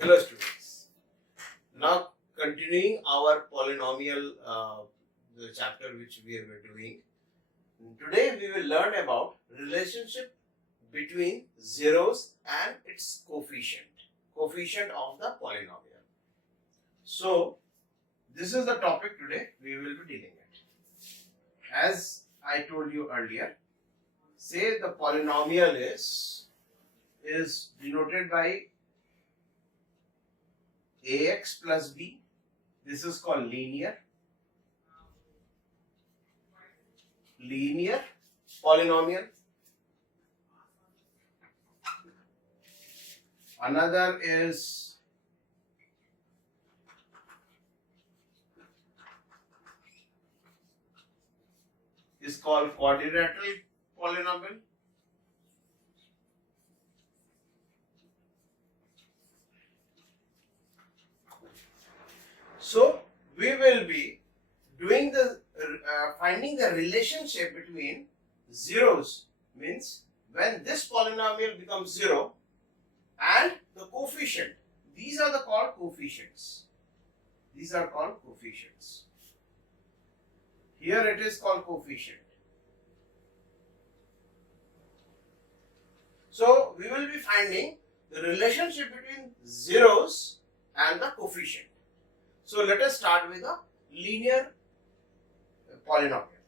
Hello students. Now continuing our polynomial the chapter which we were doing. Today we will learn about relationship between zeros and its coefficient of the polynomial. So this is the topic today we will be dealing with. As I told you earlier, say the polynomial is denoted by ax plus b. This is called linear polynomial. Another is called quadrilateral polynomial. So we will be doing the finding the relationship between zeros, means when this polynomial becomes zero, and the coefficient. These are called coefficients. These are called coefficients. Here it is called coefficient. So we will be finding the relationship between zeros and the coefficient. So let us start with a linear polynomial.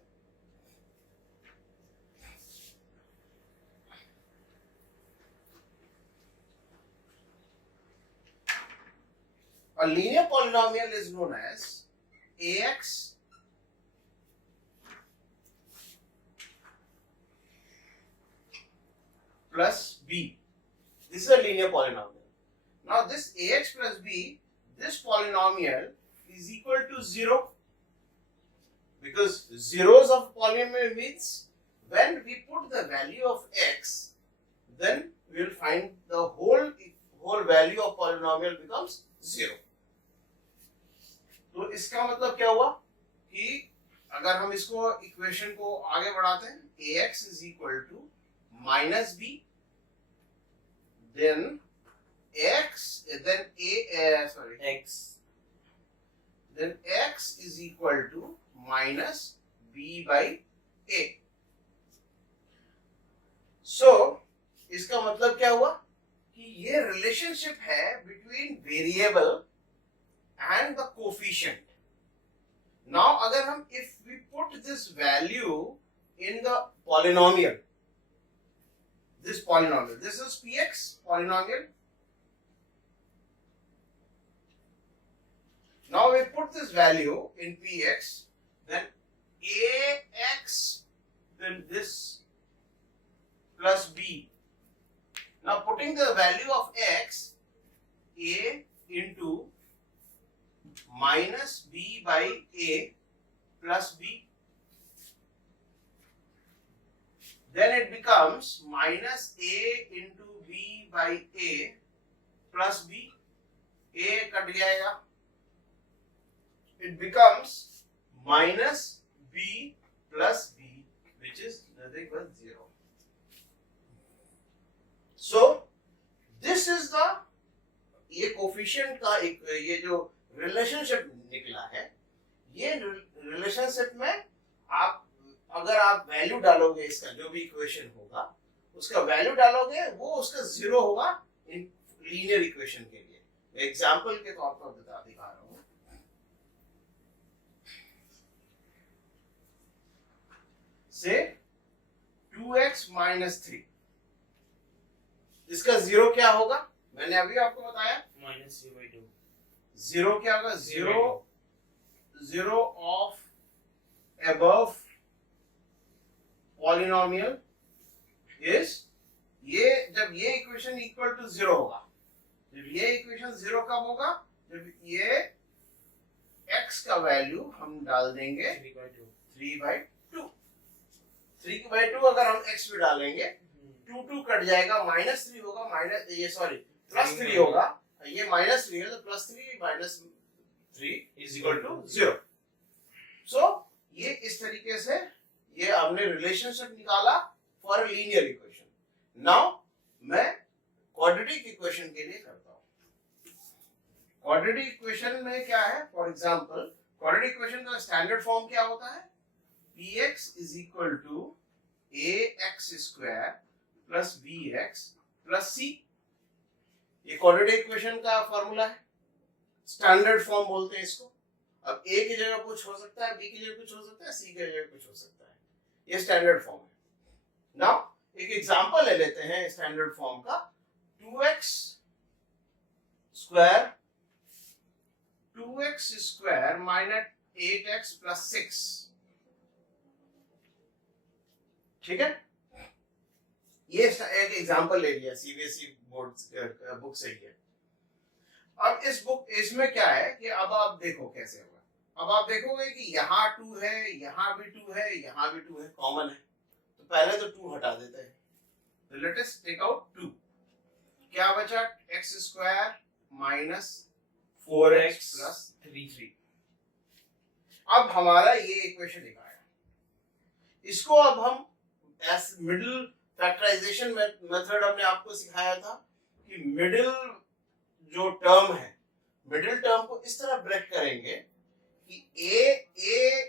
A linear polynomial is known as ax plus b. This is a linear polynomial. Now this ax plus b, this polynomial is equal to 0, because zeros of polynomial means when we put the value of x, then we will find the whole value of polynomial becomes 0. तो इसका मतलब क्या हुआ कि अगर हम इसको equation को आगे बढ़ाते हैं, ax is equal to minus b, then x is equal to minus b by a. So इसका मतलब क्या हुआ कि ये रिलेशनशिप है between variable and the coefficient. Now अगर हम if we put this value in the polynomial, this is px polynomial. Now we put this value in px, then ax, then this plus b. Now putting the value of x, a into minus b by a plus b, then it becomes minus a into b by a plus b. A cut जाएगा, it becomes minus b plus b, which is nothing but 0. So this is the ये coefficient का एक ये जो relationship निकला है, ये relationship में आप अगर आप वैल्यू डालोगे, इसका जो भी इक्वेशन होगा उसका वैल्यू डालोगे, वो उसका 0 होगा इन लीनियर इक्वेशन के लिए। एग्जांपल के तौर पर दिखा रहा हूं। से 2x minus 3, इसका 0 क्या होगा? मैंने अभी आपको बताया minus 3/2. 0 क्या होगा? 0 of above polynomial is ये जब ये इक्वेशन इक्वल टू 0 होगा, जब ये इक्वेशन 0 कब होगा? जब ये x का वैल्यू हम डाल देंगे 3/2. 3/2। 3/2 अगर हम x पे डालेंगे 2 कट जाएगा, -3 होगा, +3 होगा, ये -3 है तो +3 - 3 = 0। सो ये इस तरीके से ये हमने रिलेशनशिप निकाला फॉर लीनियर इक्वेशन। नाउ मैं क्वाड्रेटिक इक्वेशन के लिए करता हूं। क्वाड्रेटिक इक्वेशन में क्या है, फॉर एग्जांपल क्वाड्रेटिक इक्वेशन का स्टैंडर्ड फॉर्म क्या होता है, px = ax² + bx + c। ये क्वाड्रेटिक इक्वेशन का फॉर्मूला है, स्टैंडर्ड फॉर्म बोलते हैं इसको। अब a की जगह कुछ हो सकता है, b की जगह कुछ हो सकता है, c की जगह कुछ हो सकता है, ये स्टैंडर्ड फॉर्म है। नाउ एक एग्जांपल ले लेते हैं स्टैंडर्ड फॉर्म का, 2x² - 8x + 6। ठीक है, ये एक एग्जांपल ले लिया सीबीएसई बोर्ड बुक से ही है। अब इसमें क्या है कि अब आप देखो कैसे होगा। अब आप देखोगे कि यहाँ 2 है, यहाँ भी 2 है, यहाँ भी 2 है, कॉमन है, तो पहले तो 2 हटा देते हैं। तो लेट अस टेक आउट 2। क्या बचा, x² - 4x + 3। अब हमारा ये इक्वेशन लिखा है, इसको अब हम एस मिडिल फैक्टराइजेशन मेथड हमने आपको सिखाया था कि मिडिल जो टर्म है, मिडिल टर्म को इस तरह ब्रेक करेंगे कि a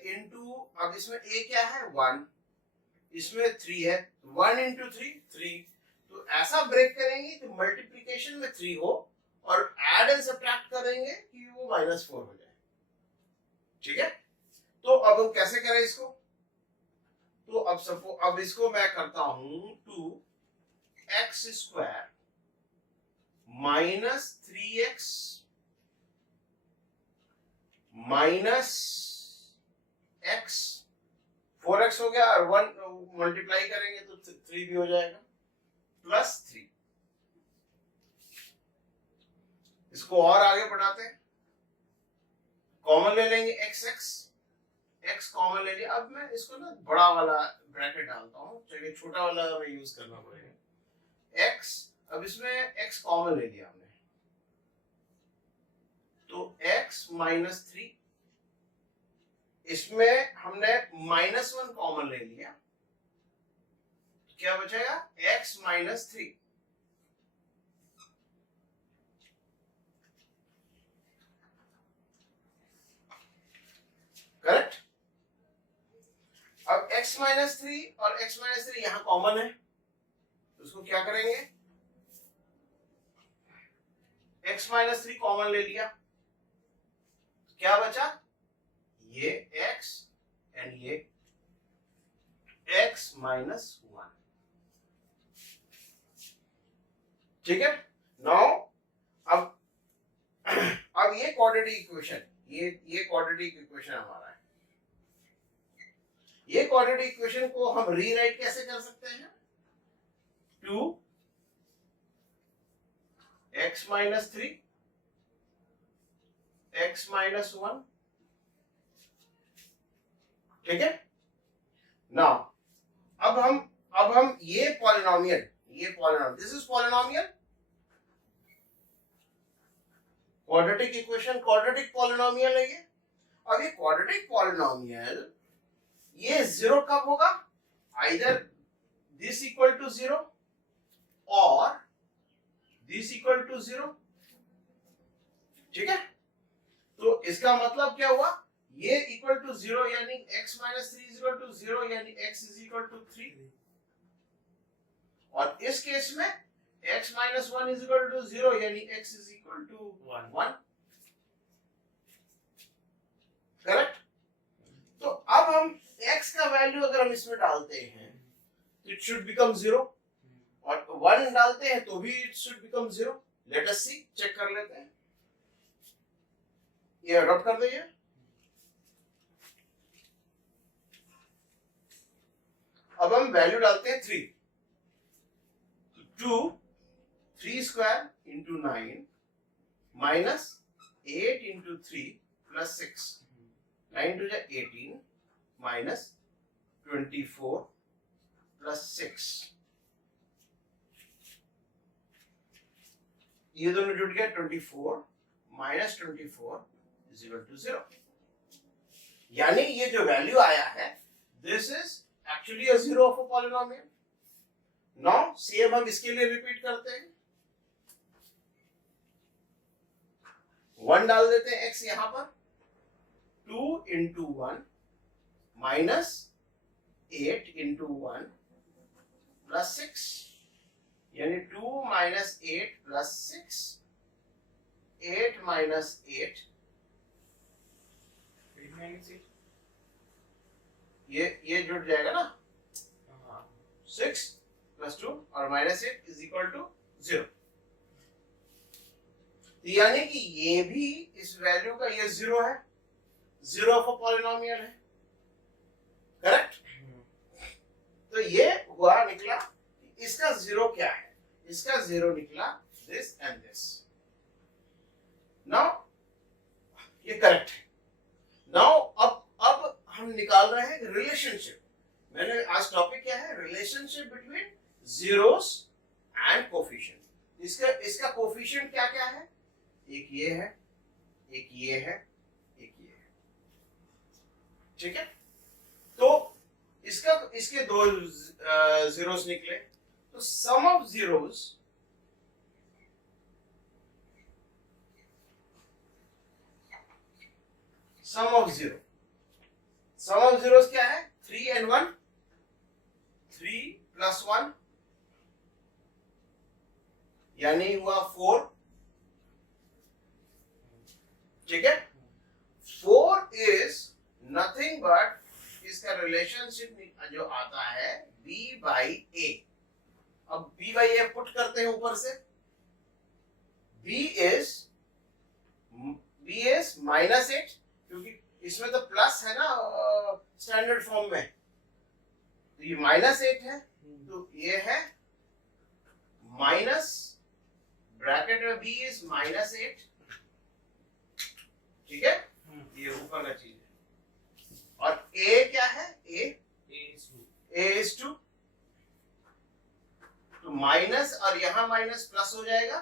इंटू, अब इसमें a क्या है 1, इसमें 3 है, 1 × 3 3, तो ऐसा ब्रेक करेंगे कि मल्टीप्लिकेशन में 3 हो और ऐड एंड सब्ट्रैक्ट करेंगे कि वो -4 हो जाए। ठीक है, तो अब हम कैसे करें इसको, तो अब इसको मैं करता हूं 2x² - 3x - x, 4x हो गया और 1 मल्टीप्लाई करेंगे तो 3 भी हो जाएगा, +3। इसको और आगे बढ़ाते हैं, कॉमन ले लेंगे x कॉमन ले लिया। अब मैं इसको ना बड़ा वाला ब्रैकेट डालता हूं, चलिए छोटा वाला हमें यूज करना पड़ेगा। x, अब इसमें x कॉमन ले लिया हमने, तो x - 3, इसमें हमने -1 कॉमन ले लिया, क्या बचेगा x - 3। करेक्ट। अब x - 3 और x - 3 यहां कॉमन है, तो उसको क्या करेंगे, x - 3 कॉमन ले लिया, क्या बचा, ये x एंड ये x - 1। ठीक है, नाउ अब ये क्वाड्रेटिक इक्वेशन, ये क्वाड्रेटिक इक्वेशन हमारा है। ये क्वाड्रेटिक इक्वेशन को हम रीराइट कैसे कर सकते हैं, 2x - 3 x - 1। ठीक है, नाउ अब हम ये polynomial, this is polynomial, quadratic equation quadratic polynomial है ये। अब ये क्वाड्रेटिक पॉलिनोमियल, ये 0 कब होगा, आइदर दिस इक्वल टू 0 और दिस इक्वल टू 0। ठीक है, तो इसका मतलब क्या हुआ, ये इक्वल टू 0 यानी x - 3 = 0 यानी x = 3, और इस केस में x - 1 = 0 यानी x = 1। करेक्ट। तो अब हम x का वैल्यू अगर हम इसमें डालते हैं तो इट शुड बिकम 0, और 1 डालते हैं तो भी it should become 0। Let us see, check कर लेते हैं, ये रब कर दीजिए। अब हम वैल्यू डालते हैं 3, 2 3² × 9 minus 8 into 3 plus 6, 9 to the 18 minus 24 plus 6, ये दोनों जुड़ गया 24 माइनस 24 इज इक्वल टू 0। यानी ये जो वैल्यू आया है this is actually a zero of a polynomial. Now same हम इसके लिए रिपीट करते हैं, 1 डाल देते हैं x यहां पर, 2 इंटू 1 माइनस 8 इंटू 1 प्लस 6, यानी 2 माइनस 8 प्लस 6, 8 माइनस 8, ये जुड़ जाएगा ना, 6 प्लस 2 और माइनस 8 इज इक्वल टू 0। यानी कि ये भी इस वैल्यू का ये 0 है, जीरो ऑफ अ पॉलिनोमियल है, करेक्ट। तो ये हुआ निकला, इसका 0 क्या है, इसका 0 निकला दिस एंड दिस। नाउ ये करेक्ट है। नाउ अब हम निकाल रहे हैं रिलेशनशिप। मैंने आज टॉपिक क्या है, relationship between zeros and coefficient. इसका कोफिशिएंट क्या क्या है, एक ये है, एक ये है, एक ये है, ठीक है। तो इसके दो जीरोस निकले, तो सम ऑफ जीरोस क्या है, 3 and 1, 3 plus 1 यानी हुआ 4, ठीक है। 4 इज नथिंग बट, इसका रिलेशनशिप जो आता है b by a। अब b by a पुट करते हैं ऊपर से, b is माइनस 8, क्योंकि इसमें तो प्लस है ना स्टैंडर्ड फॉर्म में, तो ये माइनस 8 है, तो ये है माइनस, ब्रैकेट में b इज माइनस 8, ठीक है, ये ऊपर का चीज है। और a क्या है, a is 2, तो माइनस और यहां माइनस प्लस हो जाएगा,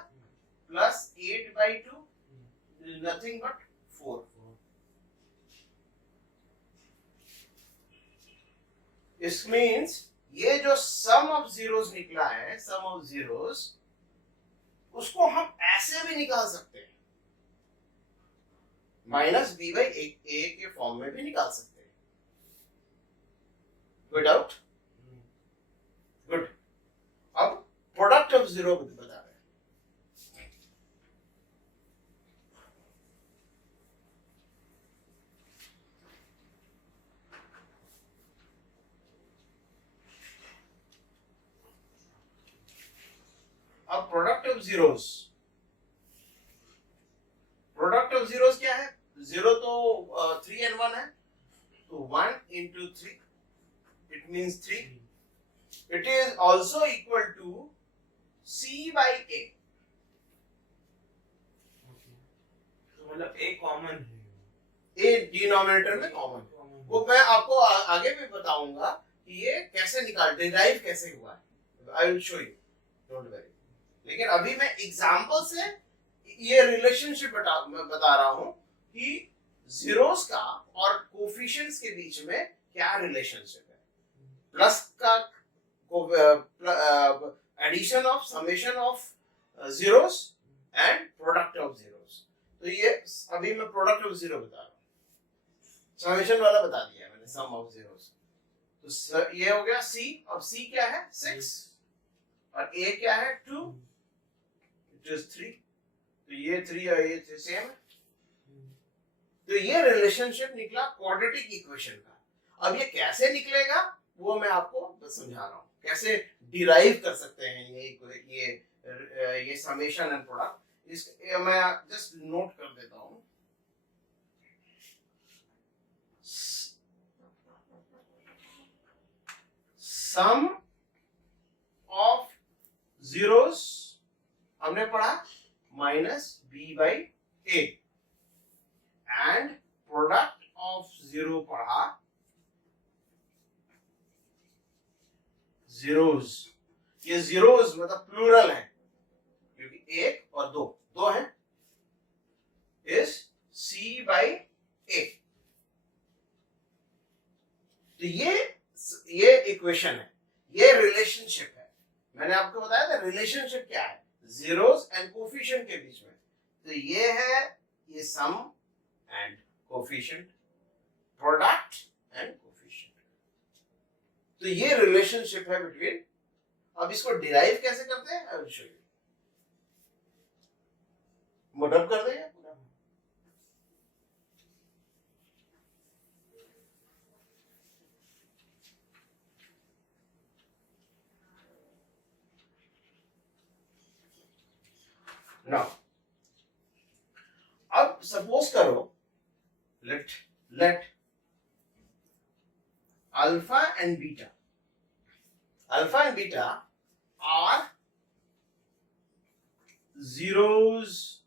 प्लस 8 by 2 नथिंग बट 4। इस मीन्स ये जो सम ऑफ जीरोस निकला है, सम ऑफ जीरोस, उसको हम ऐसे भी निकाल सकते हैं, माइनस b बाई a के फॉर्म में भी निकाल सकते हैं। Good out, good. अब प्रोडक्ट ऑफ जीरो बता रहे हैं। अब प्रोडक्ट ऑफ जीरोस, क्या है, जीरो तो 3 and 1 है, तो 1 into 3 it means 3, it is also equal to c by a। तो मतलब a कॉमन है, a डिनोमिनेटर में कॉमन, वो मैं आपको आगे भी बताऊंगा कि ये कैसे डिराइव कैसे हुआ है, I will show you, don't worry. लेकिन अभी मैं एग्जांपल से ये रिलेशनशिप बता रहा हूं कि जीरोस का और कोफिशिएंट्स के बीच में क्या रिलेशनशिप है। प्लस का addition of summation of zeros and product of zeros. तो ये अभी मैं प्रोडक्ट ऑफ जीरो बता रहा हूं, समेशन वाला बता दिया है मैंने, सम ऑफ जीरोस। तो ये हो गया c, अब c क्या है 6 और a क्या है 2, इट इज 3, तो ये 3 और ये 3 सेम है। तो ये रिलेशनशिप निकला क्वाड्रेटिक इक्वेशन का। अब ये कैसे निकलेगा वो मैं आपको समझा रहा हूं, कैसे डिराइव कर सकते हैं ये समेशन एंड प्रोडक्ट। इस मैं जस्ट नोट कर देता हूं। सम ऑफ जीरोस हमने पढ़ा minus b by a, and product of zero पढ़ा zeros. ये zeros मतलब प्लूरल है क्योंकि एक और दो है, is C by A. तो ये इक्वेशन है, ये रिलेशनशिप है. मैंने आपको बताया था रिलेशनशिप क्या है, जीरोस एंड कोफिशिएंट के बीच में. तो ये है ये sum and coefficient, product and coefficient. तो ये रिलेशनशिप है बिटवीन. अब इसको डिराइव कैसे करते हैं, आई विल शो यू. मोटअप कर देंगे पूरा. Now, अब सपोज करो let alpha and beta are zeros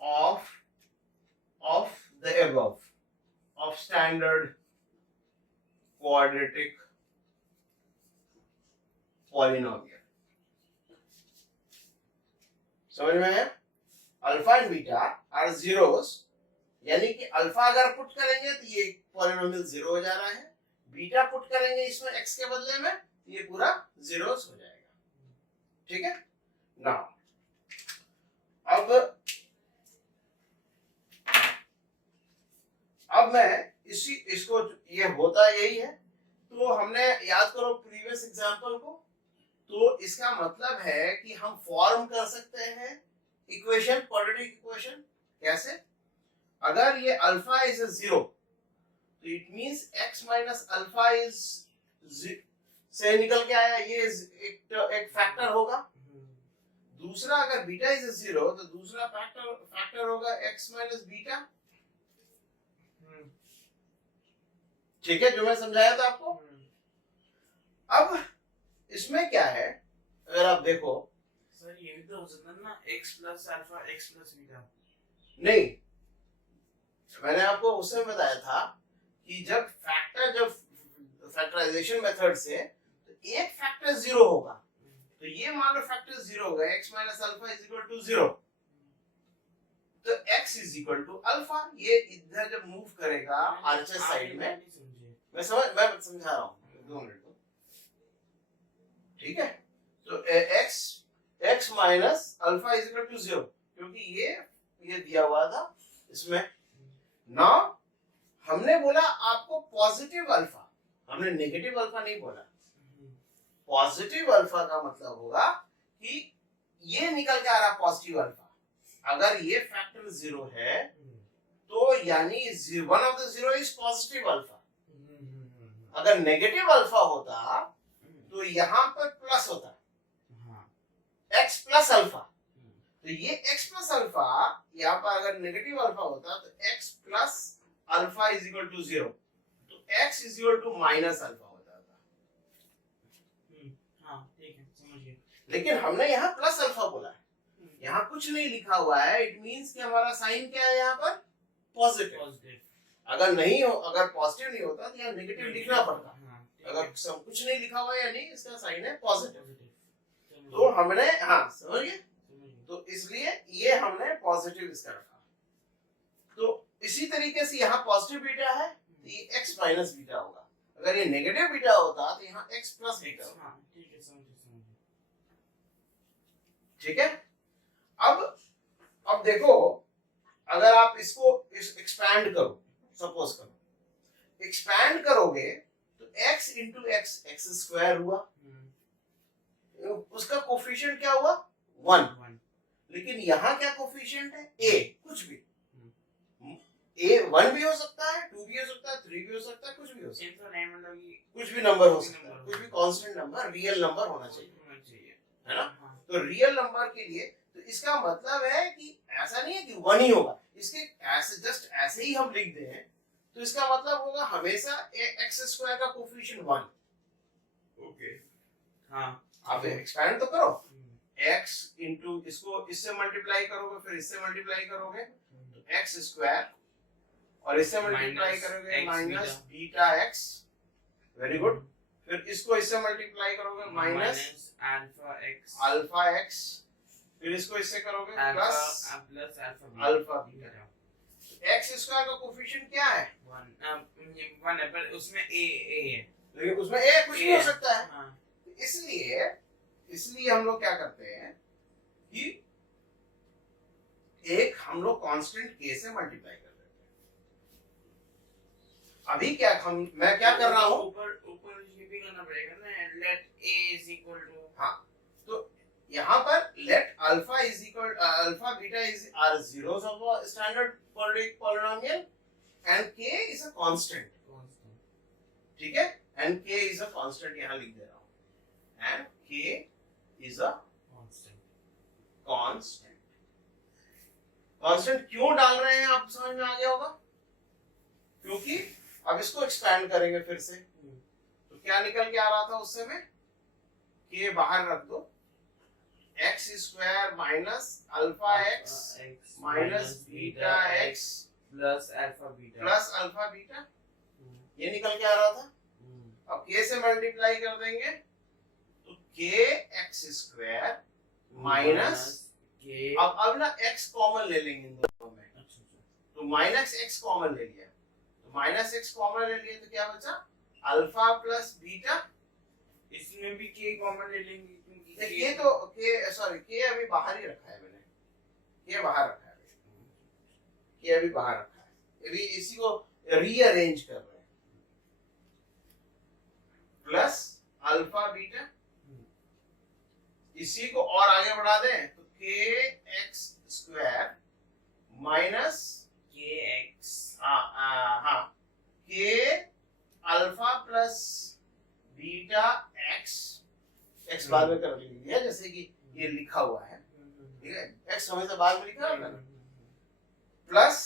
of the above, of standard quadratic polynomial. समझ में है? Alpha and beta are zeros, यानी कि अल्फा अगर पुट करेंगे तो ये पॉलिनोमियल जीरो हो जा रहा है, बीटा पुट करेंगे इसमें एक्स के बदले में तो ये पूरा जीरोस हो जाएगा. ठीक है. नाउ अब मैं इसको ये होता यही है. तो हमने याद करो प्रीवियस एग्जांपल को. तो इसका मतलब है कि हम फॉर्म कर सकते हैं इक्वेशन, क्वाड्रेटिक इक्वेशन. कैसे? अगर ये अल्फा इज जीरो तो it means x minus alpha is से निकल के आया, ये एक फैक्टर होगा. दूसरा अगर बीटा इज जीरो तो दूसरा फैक्टर होगा x माइनस बीटा. ठीक है, जो मैं समझाया था आपको. अब इसमें क्या है, अगर आप देखो सर ये भी तो हो सकता है ना, x plus alpha x plus beta. नहीं, मैंने आपको उस समय बताया था कि जब फैक्टराइजेशन मेथड से तो एक फैक्टर जीरो होगा. तो ये मान लो फैक्टर जीरो होगा, x minus alpha is equal to zero. तो x is equal to alpha. ये इधर जब मूव करेगा आरएचएस साइड में, मैं समझा रहा हूँ 2 मिनट. ठीक है. तो x minus alpha is equal to zero, क्योंकि ये दिया हुआ था इसमें. ना हमने बोला आपको पॉजिटिव अल्फा, हमने नेगेटिव अल्फा नहीं बोला. पॉजिटिव अल्फा का मतलब होगा कि ये निकल के आ रहा पॉजिटिव अल्फा. अगर ये फैक्टर जीरो है तो यानी one of the zero is positive alpha. अगर नेगेटिव अल्फा होता तो यहाँ पर प्लस होता, x प्लस अल्फा. तो ये x प्लस अल्फा यहाँ पर अगर नेगेटिव अल्फा होता तो x plus alpha is equal to zero, तो x is equal to minus alpha हो जाता. ठीक है, समझ गए. लेकिन हमने यहाँ प्लस अल्फा बोला है, यहाँ कुछ नहीं लिखा हुआ है. इट मींस कि हमारा साइन क्या है यहाँ पर, पॉजिटिव. अगर नहीं हो, अगर पॉजिटिव नहीं होता तो यहाँ नेगेटिव लिखना पड़ता. अगर सब कुछ नहीं लिखा हुआ है यानी इसका साइन है पॉजिटिव. तो हमने समझ गए. तो इसलिए ये हमने पॉजिटिव इसका रखा. तो इसी तरीके से यहाँ पॉजिटिव बीटा है तो ये x माइनस बीटा होगा. अगर ये नेगेटिव बीटा होता तो यहाँ x प्लस बीटा होगा. ठीक है. अब देखो, अगर आप इसको एक्सपैंड करो, सपोज करो एक्सपैंड करोगे तो x इंटू एक्स स्क्वायर हुआ, उसका कोफिशिएंट क्या हुआ 1. लेकिन यहाँ क्या कोफिशिएंट है, a. कुछ भी a 1 भी हो सकता है, 2 भी हो सकता है, 3 भी हो सकता है, कुछ भी हो सकता है, कुछ भी नंबर हो सकता है, कुछ भी कांस्टेंट नंबर, रियल नंबर होना चाहिए, है ना. तो रियल नंबर के लिए तो इसका मतलब है कि ऐसा नहीं है कि 1 ही होगा. इसके ऐसे जस्ट ऐसे ही हम लिख दें तो इसका मतलब होगा हमेशा x स्क्वायर का कोफिशिएंट 1. ओके. आप एक्सपैंड तो करो, x इंटू इसको इससे मल्टीप्लाई करोगे, फिर इससे मल्टीप्लाई करोगे तो x स्क्वायर और इससे मल्टीप्लाई Minus करोगे x minus beta. Beta x, very good. फिर इसको इससे मल्टीप्लाई करोगे minus alpha x alpha x, फिर इसको इससे करोगे plus plus alpha beta. X square का कोफिशिएंट क्या है? 1 है, पर उसमें a है, लेकिन उसमें ए कुछ भी हो सकता है। हाँ, इसलिए हम लोग क्या करते हैं कि एक हम लोग कांस्टेंट के से मल्टीप्लाई कर देते हैं। अभी क्या मैं क्या कर रहा हूं, ऊपर ये भी करना पड़ेगा ना, let a is equal to, हाँ, तो यहाँ पर let alpha is equal alpha beta is are zeros of a standard quadratic polynomial and k is a constant, ठीक है, and k is a constant यहाँ लिख दे रहा हूं, and k is a constant. Constant क्यों डाल रहे हैं आप समझ में आ गया होगा, क्योंकि अब इसको एक्सपैंड करेंगे फिर से, तो क्या निकल के आ रहा था उससे में, k बाहर रख दो, x square minus alpha x minus beta x plus alpha beta, ये निकल के आ रहा था। अब k से मल्टीप्लाई कर देंगे तो k x स्क्वायर माइनस, अब ना x कॉमन ले लेंगे इन दोनों में, तो माइनस x कॉमन ले लिया, तो माइनस x कॉमन ले लिया तो क्या बचा, अल्फा प्लस बीटा। इसमें भी k कॉमन ले लेंगे क्योंकि ये तो k अभी बाहर ही रखा है मैंने, k बाहर रखा है, k अभी बाहर रखा है, अभी इसी को रीअरेंज कर रहे हैं, प्लस अल्फा बीटा, इसी को और आगे बढ़ा दें तो k x square minus kx हाँ k alpha plus beta x बाद में कर लीजिए, जैसे कि ये लिखा हुआ है, ठीक है, x हमेशा बाद में लिखा है ना, plus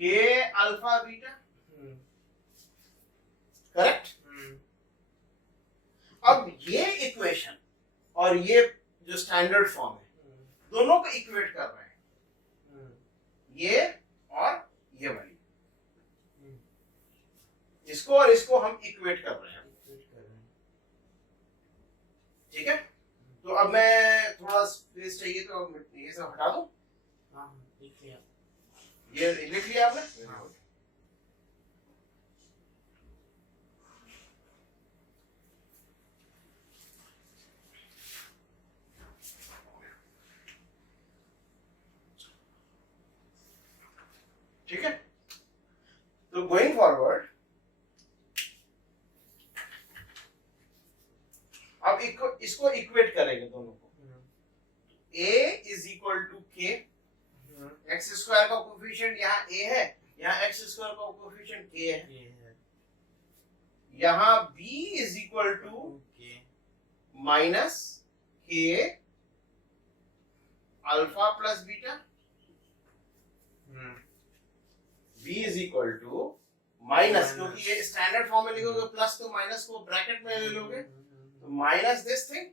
k alpha beta, correct. अब ये इक्वेशन और ये जो स्टैंडर्ड फॉर्म है, दोनों को इक्वेट कर रहे हैं, ये और ये वाली, इसको और इसको हम इक्वेट कर रहे हैं, ठीक है। तो अब मैं थोड़ा स्पेस चाहिए तो ये सब हटा दूं, ये लिख लिया आपने, ठीक है। तो गोइंग फॉरवर्ड अब इसको इक्वेट करेंगे दोनों को, a is equal to k, x square का कोफिशिएंट यहाँ a है, यहाँ x स्क्वायर का कोफिशिएंट k है, यहाँ b is equal to minus k alpha plus beta, b is equal to minus, क्योंकि ये स्टैंडर्ड फॉर्म में लिखोगे प्लस तो माइनस को ब्रैकेट में ले लोगे, तो minus this thing,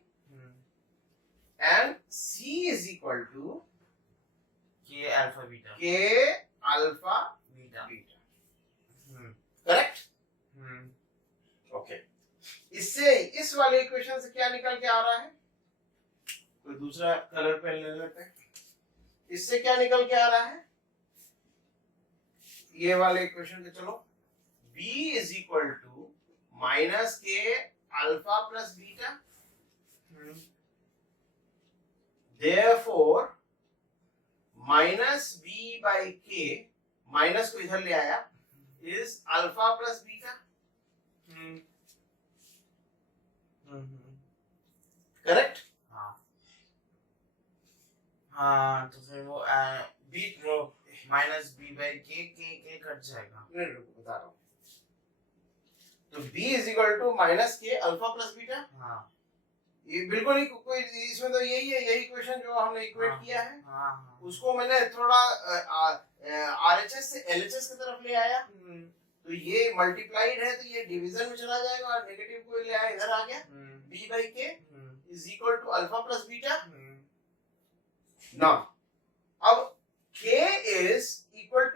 and c is equal to k alpha beta beta, correct, okay. इससे इस वाले इक्वेशन से क्या निकल के आ रहा है, कोई दूसरा कलर पेन ले लेते हैं, इससे क्या निकल के आ रहा है, ये वाले इक्वेशन के, चलो b is equal to minus k alpha plus beta, therefore minus b by k, minus को इधर ले आया, is alpha plus beta, correct. हाँ, तो फिर वो minus B by K cut जाएगा, नहीं रुको बता रहा हूँ, तो b is equal to minus K alpha plus beta, हाँ, ये बिल्कुल ही कोई इसमें तो यही है, यही इक्वेशन जो हमने इक्वेट किया है, उसको मैंने थोड़ा RHS से LHS की तरफ ले आया, तो ये मल्टीप्लाइड है तो ये डिवीजन में चला जाएगा और नेगेटिव को ले आया इधर आ गया, b by K is equal to alpha plus beta. Now अब k is equal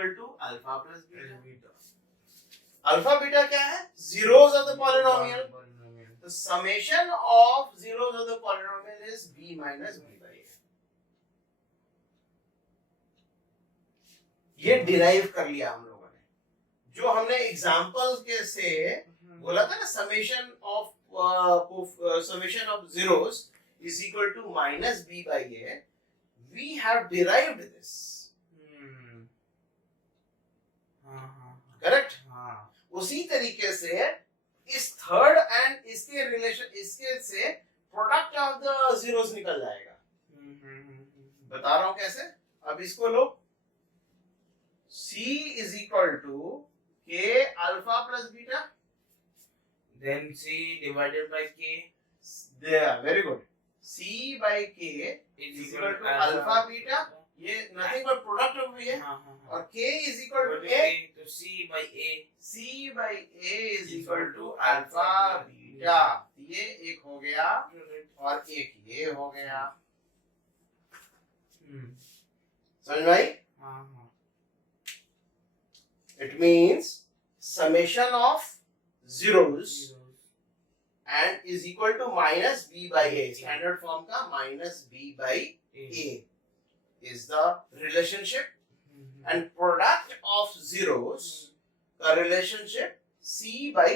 equal to alpha plus beta. Beta alpha beta क्या है? Zeros of the polynomial. The summation of zeros of the polynomial is b minus b by a. ये derive कर लिया हम लोगों ने, जो हमने एग्जांपल के से बोला था ना, summation of zeros is equal to minus b by a. We have derived this. Correct? उसी तरीके से इस थर्ड एंड इसके रिलेशन, इसके से प्रोडक्ट ऑफ द जीरोस निकल जाएगा। बता रहा हूं कैसे। अब इसको लो, c is equal to k alpha plus beta, then c divided by k there, very good, c by k is equal to alpha beta, ये nothing but product of ये, और k is equal to a, तो c by a is equal to alpha beta। ये एक हो गया और एक ये हो गया। समझ में आई? It means summation of zeros and is equal to minus b by a, standard form का minus b by a is the relationship, and product of zeros का relationship c by a।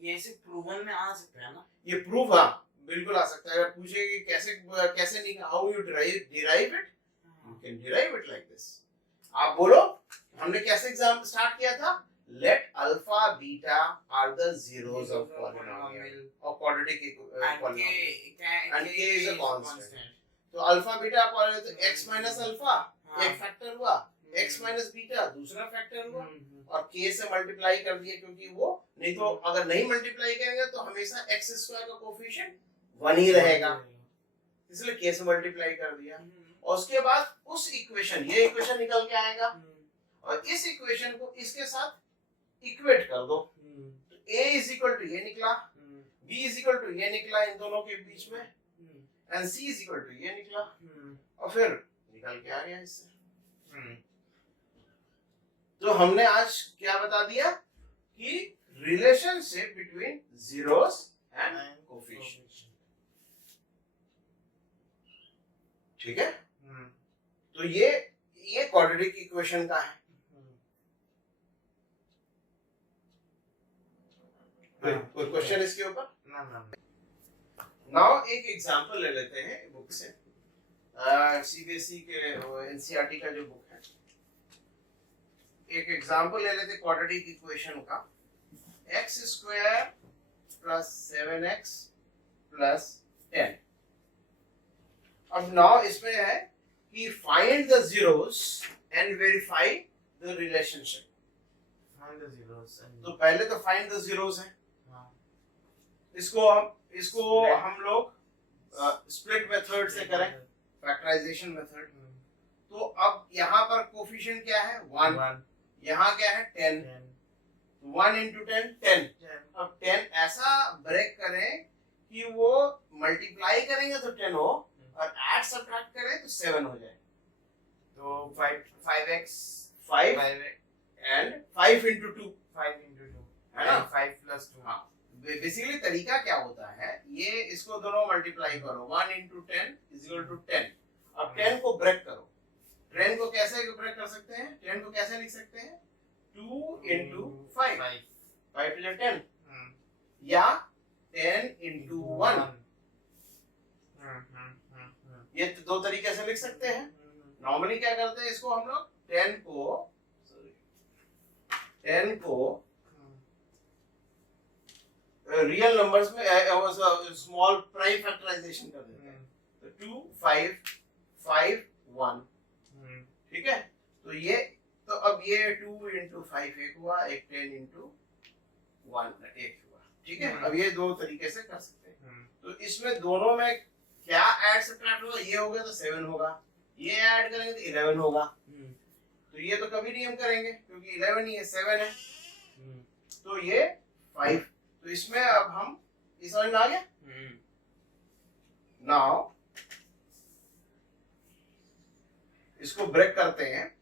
ये सिर्फ प्रूवन में आ सकता है ना? ये proof, हाँ बिल्कुल आ सकता है। अगर पूछे कि कैसे नहीं, how you derive it, you can derive it like this। आप बोलो, हमने कैसे एग्जाम स्टार्ट किया था? Let alpha beta are the zeros of polynomial or quadratic polynomial and k is a constant। तो अल्फा बीटा तो x माइनस अल्फा एक factor हुआ, x माइनस बीटा दूसरा फैक्टर हुआ, और k से मल्टीप्लाई कर दिया, क्योंकि वो नहीं तो अगर नहीं मल्टीप्लाई करेंगे तो हमेशा x स्क्वायर का कोफिशिएंट 1 ही रहेगा, इसलिए k से मल्टीप्लाई कर दिया। और उसके बाद उस इक्वेशन, ये इक्वेशन निकल के आएगा, और इस इक्वेशन को इसके साथ इक्वेट कर दो, तो a इज इक्वल टू ये निकला, b इज इक्वल टू ये निकला इन दोनों के बीच में, and c is equal to ये निकला, और फिर निकल के आ गया इससे। तो हमने आज क्या बता दिया कि relationship between zeros and coefficient. ठीक है? तो ये क्वाड्रेटिक इक्वेशन का है। कोई क्वेश्चन इसके ऊपर? नाउ एक एग्जांपल ले लेते हैं बुक से, सीबीएसई के एनसीईआरटी का जो बुक है। एक एग्जांपल ले लेते क्वाड्रेटिक इक्वेशन का, x square plus 7x plus 10। अब नाउ इसमें है कि find the zeros and verify the relationship. तो पहले तो फाइंड द जीरोस है, इसको हम लोग स्प्लिट मेथड से करें, फैक्टराइजेशन मेथड। तो अब यहाँ पर कोफिशिएंट क्या है? 1, यहाँ क्या है? 10। 1 into 10 10। अब 10 ऐसा ब्रेक करें कि वो मल्टीप्लाई करेंगे तो 10 हो, और ऐड सब्ट्रैक्ट करें तो 7 हो जाए। तो 5x 5 and 5 into 2 है ना? 5 plus 2। हाँ, बेसिकली तरीका क्या होता है, ये इसको दोनों मल्टीप्लाई करो, 1 into 10 is equal to 10। अब 10 को ब्रेक करो। 10 को कैसे ब्रेक कर सकते हैं? 10 को कैसे लिख सकते हैं? 2 into 5 5 to 10, या 10 into 1। ये दो तरीके से लिख सकते हैं। नॉर्मली क्या करते हैं इसको हम लोग, 10 को रियल नंबर्स में स्मॉल प्राइम फैक्टराइजेशन कर देते हैं। तो 2 5 5 1, ठीक है? तो अब ये 2 into 5 एक हुआ, एक 10 into 1 एक हुआ, ठीक है? अब ये दो तरीके से कर सकते हैं। तो इसमें दोनों में क्या ऐड सब्ट्रैक्ट होगा? ये हो गया तो 7 होगा, ये ऐड करेंगे तो 11 होगा। तो ये तो कभी नहीं हम करेंगे क्योंकि 11 ही है, 7 है, तो ये 5। तो इसमें अब हम इस समझ में आ गया। नाउ इसको ब्रेक करते हैं।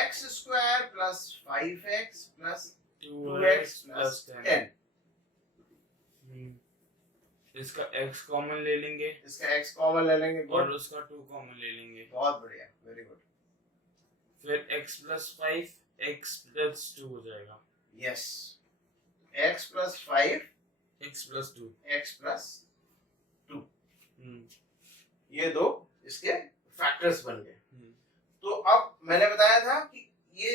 X square plus 5x plus 2x 2x plus 10. 10। इसका x कॉमन ले लेंगे इसका x कॉमन ले लेंगे, और गुड, उसका 2 कॉमन ले लेंगे, बहुत बढ़िया, वेरी गुड। फिर x प्लस 5 x प्लस 2 हो जाएगा, yes, x plus 5 x plus 2। x plus 2, ये दो इसके फैक्टर्स बन गए। तो अब मैंने बताया था कि ये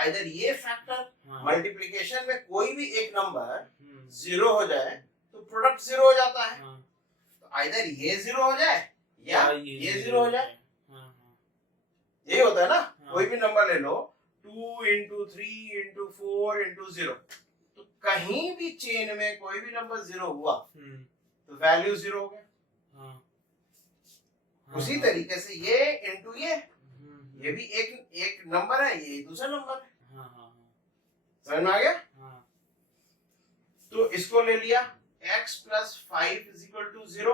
आइदर ये फैक्टर मल्टीप्लिकेशन में कोई भी एक नंबर 0 हो जाए तो प्रोडक्ट 0 हो जाता है। तो आइदर ये 0 हो जाए या ये 0 हो जाए, यही होता है ना। कोई भी नंबर ले लो, 2 into 3 into 4 into 0, तो कहीं भी चेन में कोई भी नंबर 0 हुआ तो वैल्यू 0 हो गया। उसी तरीके से ये इंटू ये भी एक नंबर है, ये दूसरा नंबर है। समझ में आ गया? तो इसको ले लिया, x plus 5 is equal to 0,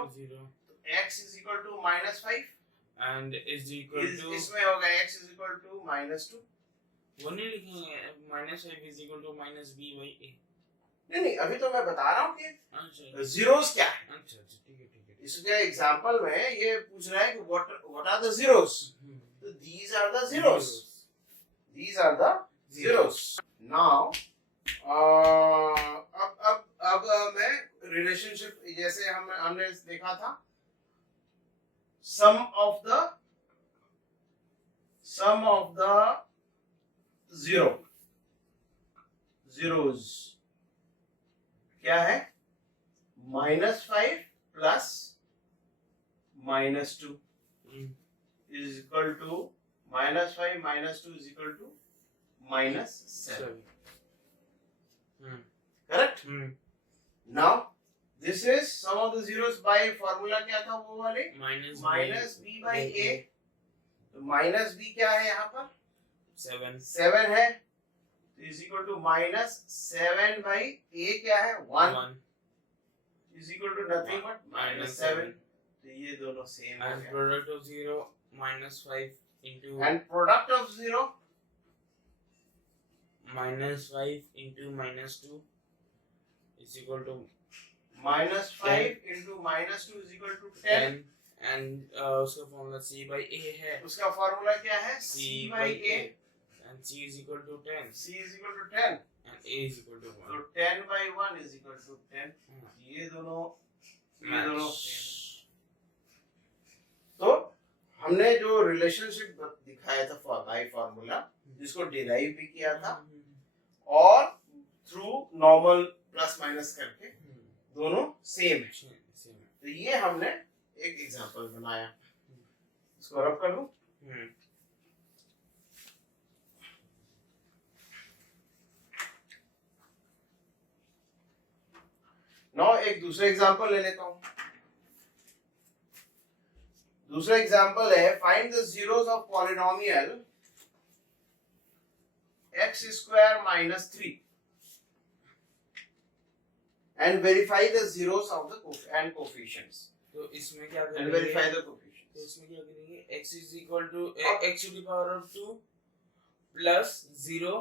x is equal to minus 5 and is equal to, इसमें होगा x is equal to minus 2। वो नहीं लिखेंगे -5 is equal to minus b by a। नहीं, अभी तो मैं बता रहा हूँ कि अच्छा जीरोस क्या है। अच्छा ठीक है ठीक है। इसके एग्जांपल में ये पूछ रहा है कि what are the zeros. So these are the zeros. These are the zeros. Now, अब मैं रिलेशनशिप जैसे हमने देखा था, sum of the zeros क्या है? -5 plus -2 is equal to -5 minus 2 is equal to -7. Correct? Now this is sum of the zeros by formula क्या था वो वाले? minus b by a. तो minus b क्या है यहाँ पर? 7 है, तो is equal to -7 by a क्या है? 1 is equal to nothing but -7. तो ये दोनों सेम हो and गया। product of 0 -5 into And product of 0 -5 into -2 is equal to -5 into -2 is equal to 10. 10 and उसका फॉर्मूला c by a है, उसका फॉर्मूला क्या है? c by a. and c is equal to 10 c is equal to 10. and a is equal to 1. तो 10 by 1 is equal to 10. ये दोनों same। तो हमने जो रिलेशनशिप दिखाया था बाय फार्मूला, जिसको डिराइव भी किया था और थ्रू नॉर्मल प्लस माइनस करके, दोनों सेम है। तो ये हमने एक एग्जांपल बनाया, इसको रब कर दूं। नाउ एक दूसरा एग्जांपल ले लेता हूं। दूसरा एग्जांपल है, find the zeros of polynomial x square minus 3 and verify the zeros of the coefficients. तो इसमें क्या And करेंगे? verify the तो coefficients. इसमें क्या करेंगे? x is equal to x to the power of 2 plus 0।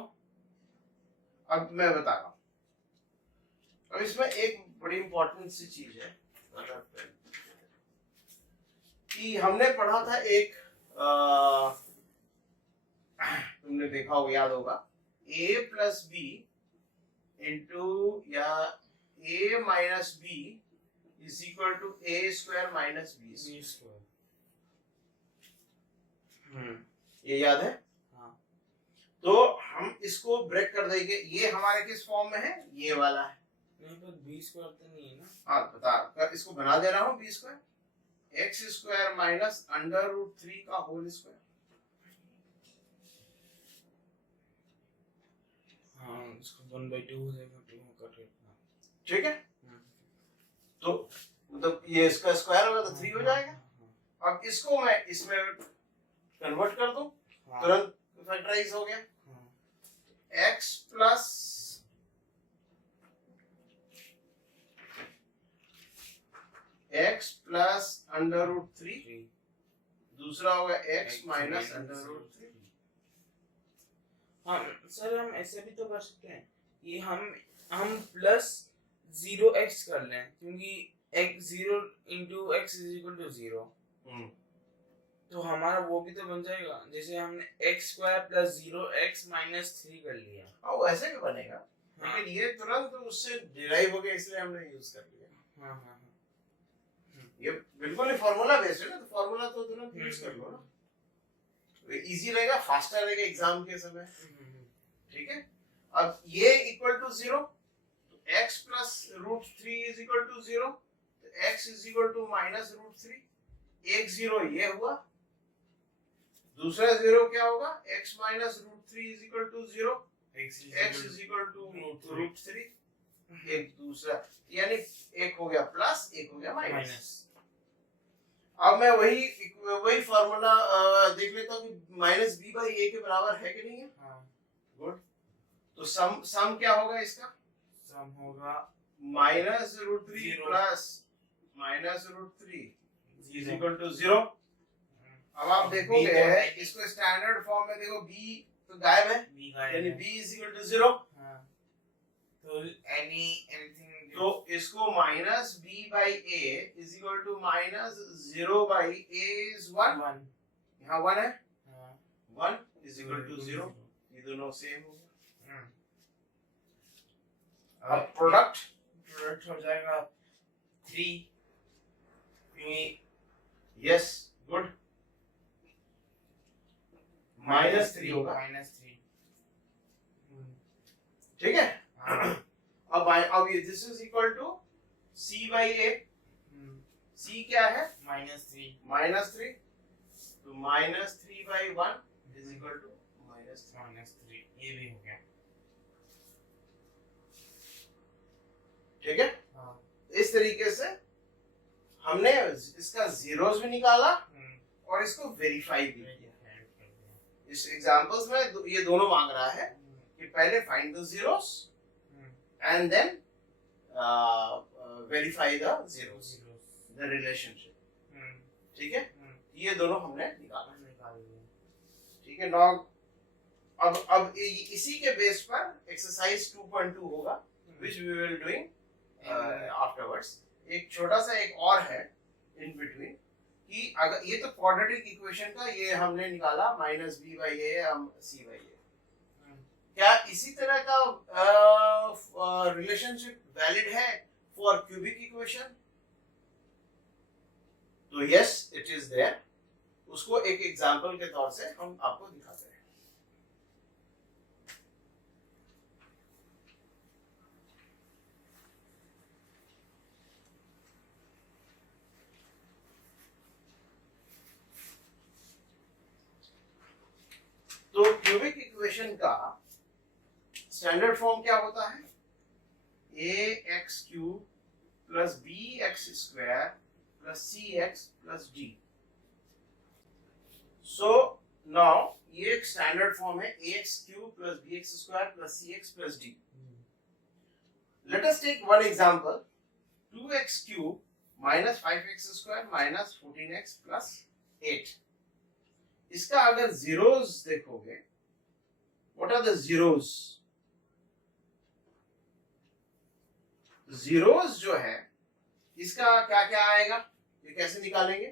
अब मैं बता रहा हूँ। अब इसमें एक बड़ी इंपॉर्टेंट सी चीज है कि हमने पढ़ा था एक तुमने देखा होगा, याद होगा, a प्लस बी इंटू या a minus B is equal to a square minus b square. ये याद है? हाँ। तो हम इसको ब्रेक कर देंगे। ये हमारे किस फॉर्म में है? ये वाला है। नहीं पर b स्क्वायर तो नहीं है ना। हाँ बता कर, इसको बना दे रहा हूँ b square, x square minus √3 का होल स्क्वायर। हाँ इसको 1/2 हो जाएगा, 2 कट गया। ठीक है, तो मतलब ये इसका स्क्वायर होगा तो 3 हो जाएगा। अब इसको मैं इसमें कन्वर्ट कर दूं, तुरंत फैक्टराइज हो गया। x प्लस x प्लस √3, दूसरा होगा x माइनस √3। हम ऐसे भी तो कर सकते हैं कि हम प्लस 0x कर लें, क्योंकि x 0 into x is equal to 0, तो हमारा वो भी तो बन जाएगा। जैसे हमने x square plus 0x minus 3 कर लिया। हाँ वो ऐसे भी बनेगा, हाँ लेकिन ये तुरंत उससे डिराइव हो गया इसलिए हमने यूज कर लिया। हाँ हाँ ये बिल्कुल ही फॉर्मूला बेस्ड है ना, तो फॉर्मूला तो तुरंत यूज कर लो ना, इजी रहेगा, फास्टर रहेगा एग्जाम के समय। ठीक है, अब ये इक्वल टू 0, तो x plus root 3 is equal to 0, तो x is equal to minus root 3, एक 0 ये हुआ, दूसरा 0 क्या होगा, x minus root 3 is equal to 0, x is equal to root 3, एक दूसरा, यानी एक हो गया प्लस, एक हो गया माइनस। अब मैं वही फॉर्मूला देख लेता हूँ कि माइनस बी बाई ए के बराबर है कि नहीं है। गुड, तो सम क्या होगा इसका, सम होगा minus root 3 plus minus root 3 is equal to 0। अब आप देखोगे इसको स्टैंडर्ड फॉर्म में देखो, b तो गायब है, यानी b इज इक्वल टू 0, तो एनीथिंग, तो इसको minus b by a is equal to minus 0 by a is 1, यहाँ 1 है, 1 इज इक्वल टू 0, ये दोनों सेम हो गए। अब प्रोडक्ट हो जाएगा 3, यस गुड, माइनस 3 होगा, -3, ठीक है। अब ये this is equal to c by a, c क्या है -3, तो -3 बाई 1 इज इक्वल टू -3, ये भी हो गया। ठीक है। इस तरीके से हमने इसका जीरोस भी निकाला और इसको वेरीफाई भी किया। इस एग्जांपल्स में ये दोनों मांग रहा है कि पहले find the zeros and then verify the zeros, the relationship. ठीक है, ये दोनों हमने निकाला। ठीक है, नाउ अब इसी के बेस पर एक्सरसाइज 2.2 होगा, which we will doing afterwards। एक छोटा सा एक और है इन बिटवीन, कि अगर ये तो क्वाड्रेटिक इक्वेशन का ये हमने निकाला माइनस बी बाई ए हम सी बाई ए, क्या इसी तरह का रिलेशनशिप वैलिड है फॉर क्यूबिक इक्वेशन? तो यस इट इज देयर, उसको एक एग्जांपल के तौर से हम आपको दिखाते हैं। तो क्यूबिक इक्वेशन का स्टैंडर्ड फॉर्म क्या होता है, ax cube plus bx square plus cx plus d। So now ये एक स्टैंडर्ड फॉर्म है, ax cube plus bx square plus cx plus d। Let us take one example, 2x cube minus 5x square minus 14x plus 8। इसका अगर zeros देखोगे, what are the zeros? Zeros जो है इसका क्या क्या आएगा, ये कैसे निकालेंगे?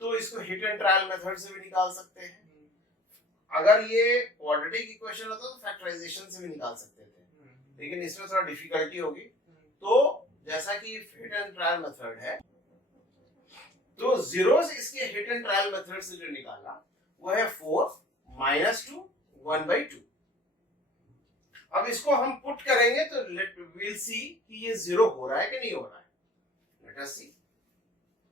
तो इसको हिट एंड ट्रायल मेथड से भी निकाल सकते हैं। अगर ये क्वाड्रेटिक इक्वेशन होता तो फैक्टराइजेशन से भी निकाल सकते थे, लेकिन इसमें थोड़ा डिफिकल्टी होगी। तो जैसा कि हिट एंड ट्रायल मेथड है, तो जीरोस इसके हिट एंड ट्रायल मेथड से जो निकाला वो है 4 माइनस 2 1/2। अब इसको हम पुट करेंगे तो we'll see कि ये जीरो हो रहा है कि नहीं हो रहा है। लेट अस सी,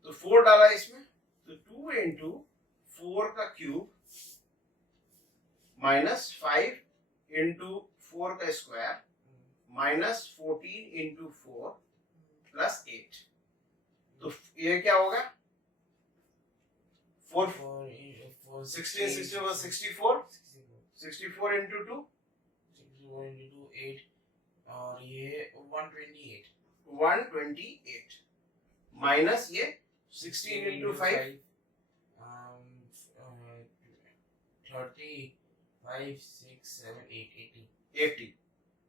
तो 4 डाला इसमें, तो 2 इंटू 4 का क्यूब माइनस 5 इंटू 4 का स्क्वायर माइनस 14 इंटू 4 प्लस 8। तो ये क्या होगा, 16 61 64 इंटू 2 8 और ये 128 माइनस ये 16 इंटू 5 30 5 6 7 8 80 80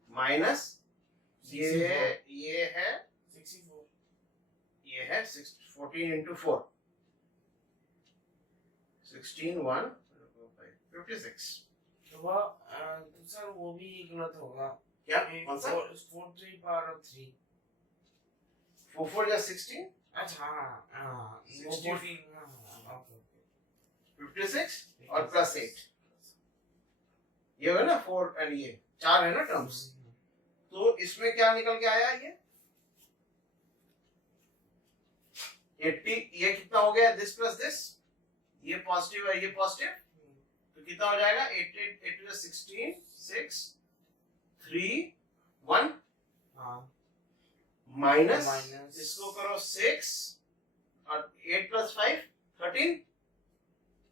माइनस ये 64 ये है 64 ये है 14 into 4 16 1 56 तो वह तो सर वो भी गलत होगा क्या कौन सा 4 3 power of 3 4 4 या 16 अच्छा हाँ 60 14 हाँ ओके 56 और प्लस 8 ये है ना 4 एंड ये 4 है ना टर्म्स तो इसमें क्या निकल के आया ये 80 ये कितना हो गया दिस प्लस दिस ये पॉजिटिव है ये पॉजिटिव तो कितना हो जाएगा 8 8 8 16 6 3 1 हाँ माइनस Minus- इसको करो 6 और 8 plus 5 13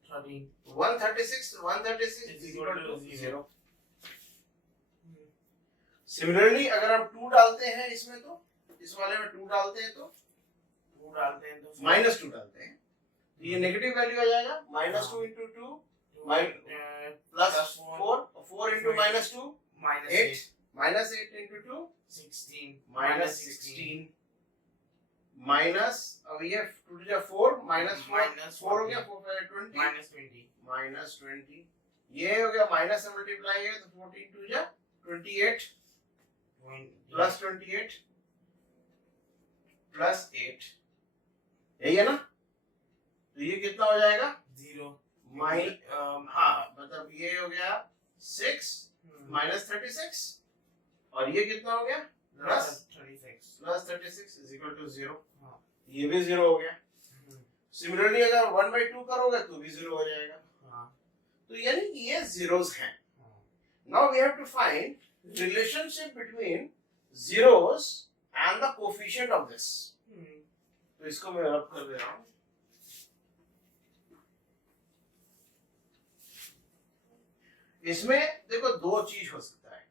13 136 Is is equal equal to to 0 zero. Similarly अगर हम 2 डालते हैं इसमें तो इस वाले में 2 डालते हैं तो 2 डालते हैं तो माइनस 2 डालते हैं तो ये नेगेटिव वैल्यू आ जाएगा minus 2 into 2 plus 4 4 into minus 2 minus 8 minus 8 into 2 16 minus 16 minus अब ये 2 to 4 माइनस 4 Minus 4 हो गया 4 5 20 minus 20 माइनस 20 ये हो गया माइनस से मल्टीप्लाई है तो 14 2 जा 28 प्लस 28 प्लस 8 यही है ना तो ये कितना हो जाएगा 0 हाँ मतलब ये हो गया 6 माइनस 36 और ये कितना हो गया plus 36 plus 36 is equal to 0 हाँ ये भी 0 हो गया सिमिलरली अगर 1/2 करोगे तो भी 0 हो जाएगा हाँ तो यानी कि ये zeros हैं हाँ now we have to find relationship between zeros and the coefficient of this तो इसको मैं रब कर दे रहा हूं इसमें देखो दो चीज हो सकता है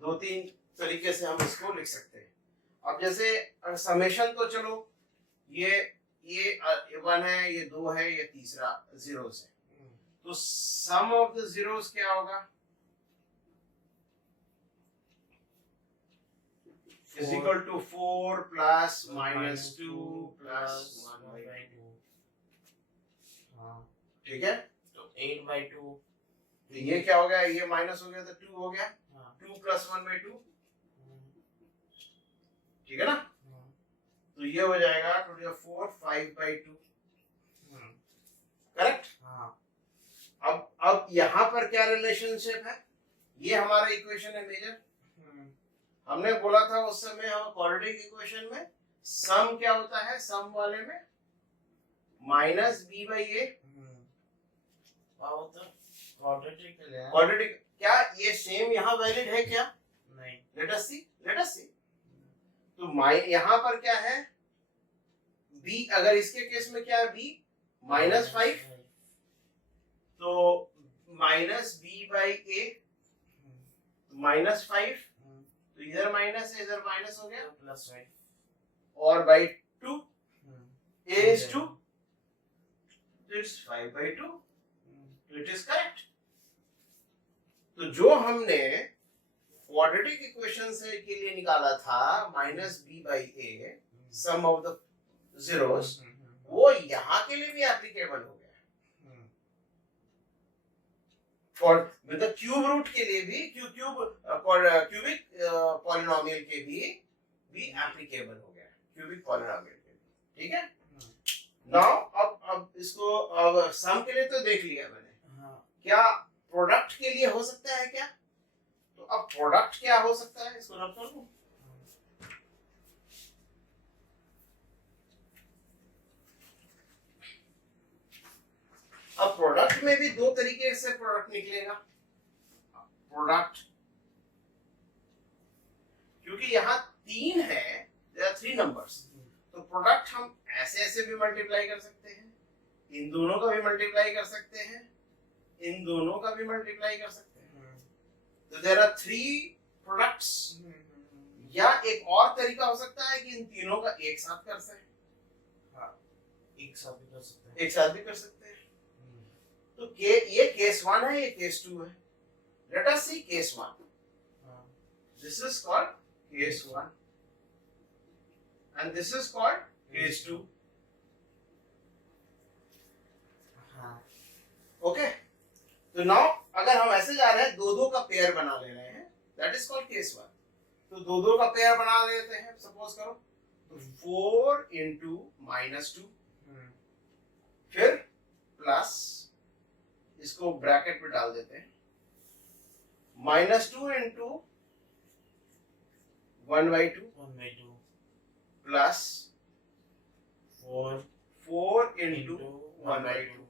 दो तीन तरीके से हम इसको लिख सकते हैं अब जैसे समेशन तो चलो ये 1 है ये 2 है ये तीसरा zeros है तो सम ऑफ द zeros क्या होगा is equal to 4 plus minus 2 plus 1/2 हाँ ठीक है तो 8/2 तो ये क्या हो गया ये माइनस हो गया तो 2 हो गया हाँ 2 plus 1/2 ठीक है ना हाँ तो ये हो जाएगा 2 to 4 5/2 करेक्ट हाँ अब यहाँ पर क्या रिलेशनशिप है ये हमारा इक्वेशन है मेजर हमने बोला था उस समय हम क्वाड्रेटिक इक्वेशन में सम क्या होता है सम वाले में minus B by A quadratic के लिए क्वाड्रेटिक क्या ये सेम यहाँ वैलिड है क्या नहीं लेट अस सी तो यहाँ पर क्या है b अगर इसके केस में क्या है b -5 तो माइनस बी बाई ए -5 तो इधर माइनस है इधर माइनस हो गया +5 और बाई 2 a is 2 तो इट्स 5/2 इट इज करेक्ट तो जो हमने क्वाड्रेटिक इक्वेशन से के लिए निकाला था minus B by A sum of the zeros वो यहाँ के लिए भी एप्लीकेबल हो गया और विद द क्यूब रूट के लिए भी क्यूबिक पॉलिनोमियल के भी एप्लीकेबल हो गया क्यूबिक पॉलिनोमियल के लिए ठीक है नाउ अब इसको अब सम के लिए तो देख लिया मैंने क्या प्रोडक्ट के लिए हो सकता है क्या तो अब प्रोडक्ट क्या हो सकता है इसको रब कर दूं अब प्रोडक्ट में भी दो तरीके से प्रोडक्ट निकलेगा प्रोडक्ट क्योंकि यहाँ 3 है there are 3 numbers तो प्रोडक्ट हम ऐसे ऐसे भी मल्टीप्लाई कर सकते हैं इन दोनों का भी मल्टीप्लाई कर सकते हैं इन दोनों का भी मल्टीप्लाई कर सकते हैं तो there are 3 प्रोडक्ट्स या एक और तरीका हो सकता है कि इन तीनों का एक साथ कर सकते हैं एक साथ भी कर सकते हैं एक साथ भी कर सकते हैं तो ये केस 1 है, ये केस 2 है. Let us see case 1. This is called case 1 and this is called case 2. Okay. तो now अगर हम ऐसे जा रहे हैं, दो का पेयर बना ले रहे हैं, that is called case 1. तो दो का पेयर बना लेते हैं, सपोज करो. तो 4 into -2 फिर प्लस, इसको ब्रैकेट में डाल देते हैं, -2 into 1/2 plus 4 into 1/2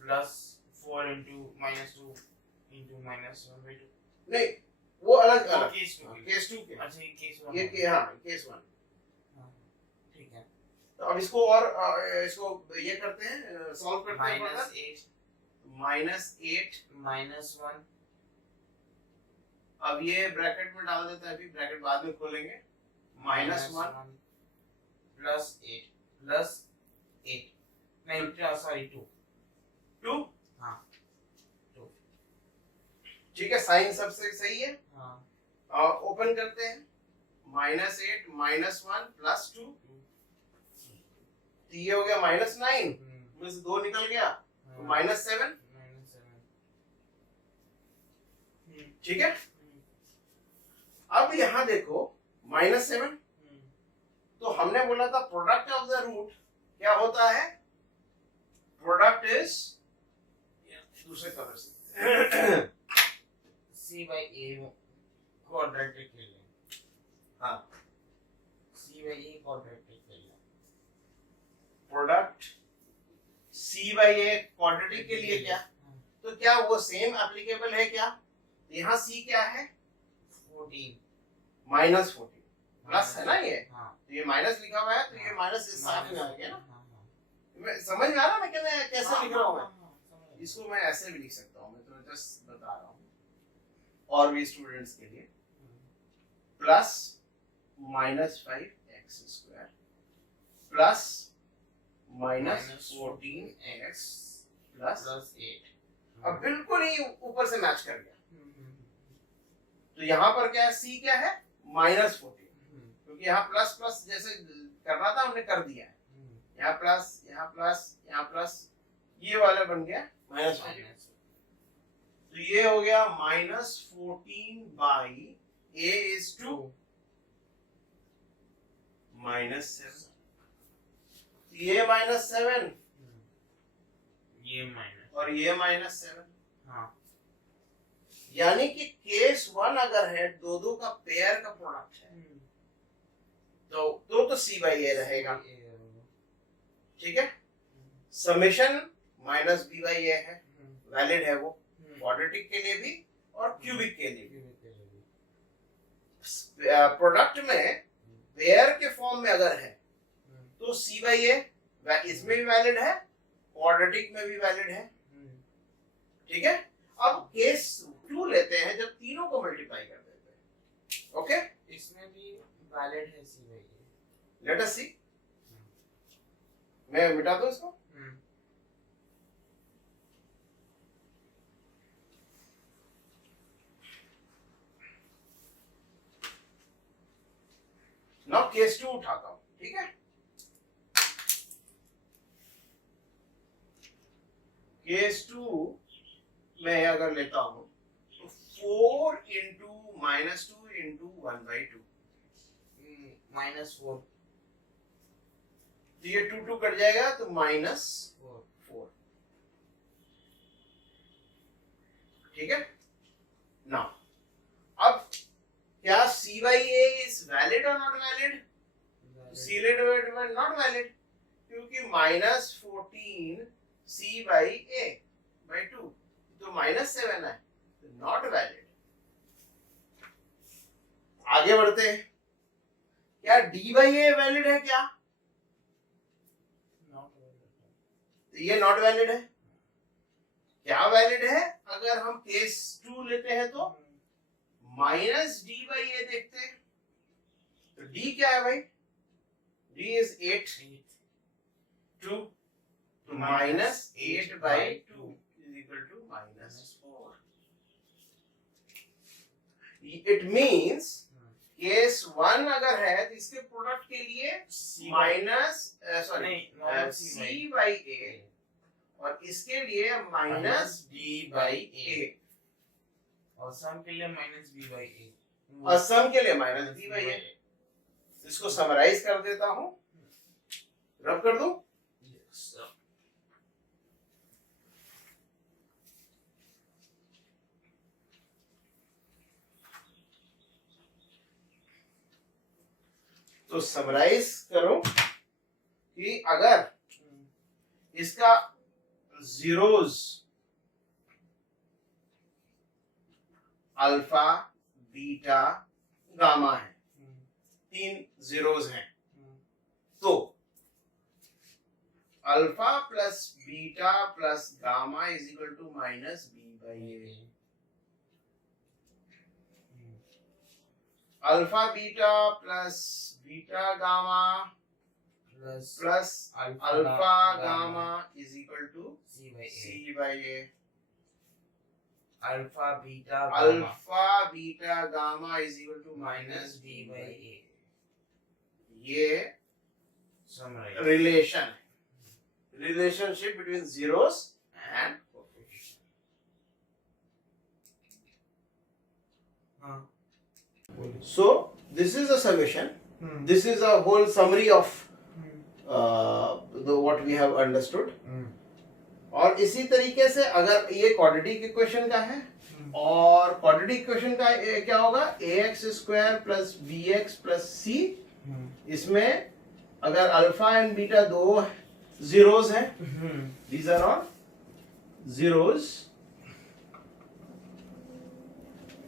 plus 4 into -2 into -1/2. नहीं, वो अलग अलग केस 2. केस 2 के. अच्छा, ये केस 1. केस 1. ठीक है. तो अब इसको और इसको ये करते हैं, सॉल्व करते हैं. -8 -8 -1 अब ये ब्रैकेट में डाल देते हैं, अभी ब्रैकेट बाद में खोलेंगे. -1 प्लस 8 नहीं, सॉरी 2. 2. हाँ, 2. ठीक है, साइन सबसे सही है. हाँ, ओपन करते हैं. -8 -1 प्लस 2. तो ये हो गया -9 में से 2 निकल गया, तो -7. ठीक है. अब यहाँ देखो -7. तो हमने बोला था प्रोडक्ट ऑफ द रूट क्या होता है? प्रोडक्ट इज दूसरे कलर से C/A क्वाड्रेटिक ले लें. हाँ, C/A क्वाड्रेटिक ले लें. प्रोडक्ट C/A क्वाड्रेटिक के लिए क्या, तो क्या वो सेम एप्लीकेबल है क्या? यहाँ C क्या है? 14 -14 प्लस है ना ये. हाँ, तो ये माइनस लिखा हुआ है, तो ये माइनस इस साथ में आ गया ना. हाँ, समझ में आ रहा है मैं कैसे लिख रहा हूँ? मैं हाँ, इसको मैं ऐसे भी लिख सकता हूँ, मैं तो जस्ट बता रहा हूँ और भी स्टूडेंट्स के लिए. Plus -5x² plus -14x plus 8. अब बिल्कुल ही ऊपर से मैच कर गया. तो यहाँ पर क्या है? C क्या है? -14, क्योंकि यहाँ प्लस प्लस जैसे करना था हमने कर दिया है. यहाँ प्लस, यहाँ प्लस, यहाँ प्लस, ये वाला बन गया -14. तो ये हो गया -14 by A is 2 -7. ये -7 ये माइनस और ये -7. हाँ, यानी कि केस 1 अगर है, दो का पेयर का प्रोडक्ट है, तो C/A रहेगा. ठीक है. समेशन -B/A है, वैलिड है वो क्वाड्रेटिक के लिए भी और क्यूबिक के लिए भी. प्रोडक्ट में पेयर के फॉर्म में अगर है तो C/A इसमें भी वैलिड है, क्वाड्रेटिक में भी वैलिड है. ठीक है. अब केस 2 लेते हैं, जब तीनों को मल्टीप्लाई कर देते हैं. ओके, इसमें भी वैलिड है C/A. लेट अस सी. मैं मिटा दूं इसको. नाउ केस 2 उठाता हूं. ठीक है. केस 2 में अगर लेता हूं तो 4 into -2 into 1/2. -4. तो ये 2 कट जाएगा, तो -4. ठीक है. नाउ अब क्या C/A is valid or not valid? C/A not valid, क्योंकि -14 C/A/2 तो -7 है, नॉट वैलिड. आगे बढ़ते हैं. क्या D/A वैलिड है क्या? ये नॉट वैलिड है. क्या वैलिड है? अगर हम केस 2 लेते हैं तो -D/A देखते हैं. तो D क्या है भाई? D is 8 2. तो -8/2 is equal to -4. It means case 1 अगर है तो इसके प्रोडक्ट के लिए C/A और इसके लिए -D/A और सम के लिए -B/A और सम के लिए -B/A। इसको समराइज कर देता हूं, रब कर दूं। तो समराइज करो कि अगर इसका जीरोस अल्फा बीटा गामा है, 3 जीरोस हैं, तो alpha plus beta plus gamma is equal to -B/A। Alpha beta plus beta gamma plus alpha gamma is equal to C/A। Alpha beta gamma is equal to -B/A। ये relationship between zeros and so this is a summation, this is a whole summary of what we have understood। और इसी तरीके से अगर ये quadratic equation का है और क्वाड्रेटिक इक्वेशन का क्या होगा, ax² plus bx plus c, इसमें अगर अल्फा एंड बीटा दो जीरोस हैं, these are all zeros,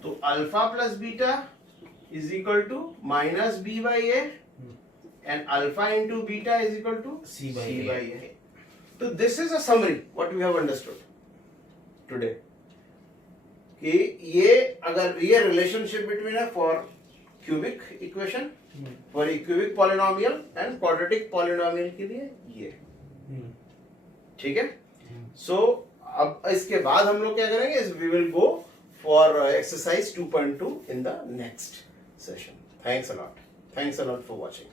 तो alpha plus beta is equal to -B/A and alpha into beta is equal to C/A। So this is a summary what we have understood today कि ये अगर ये relationship between है for cubic equation, for a cubic polynomial and quadratic polynomial के लिए ये, ठीक है। So अब इसके बाद हम लोग क्या करेंगे, we will go for exercise 2.2 in the next session। Thanks a lot for watching।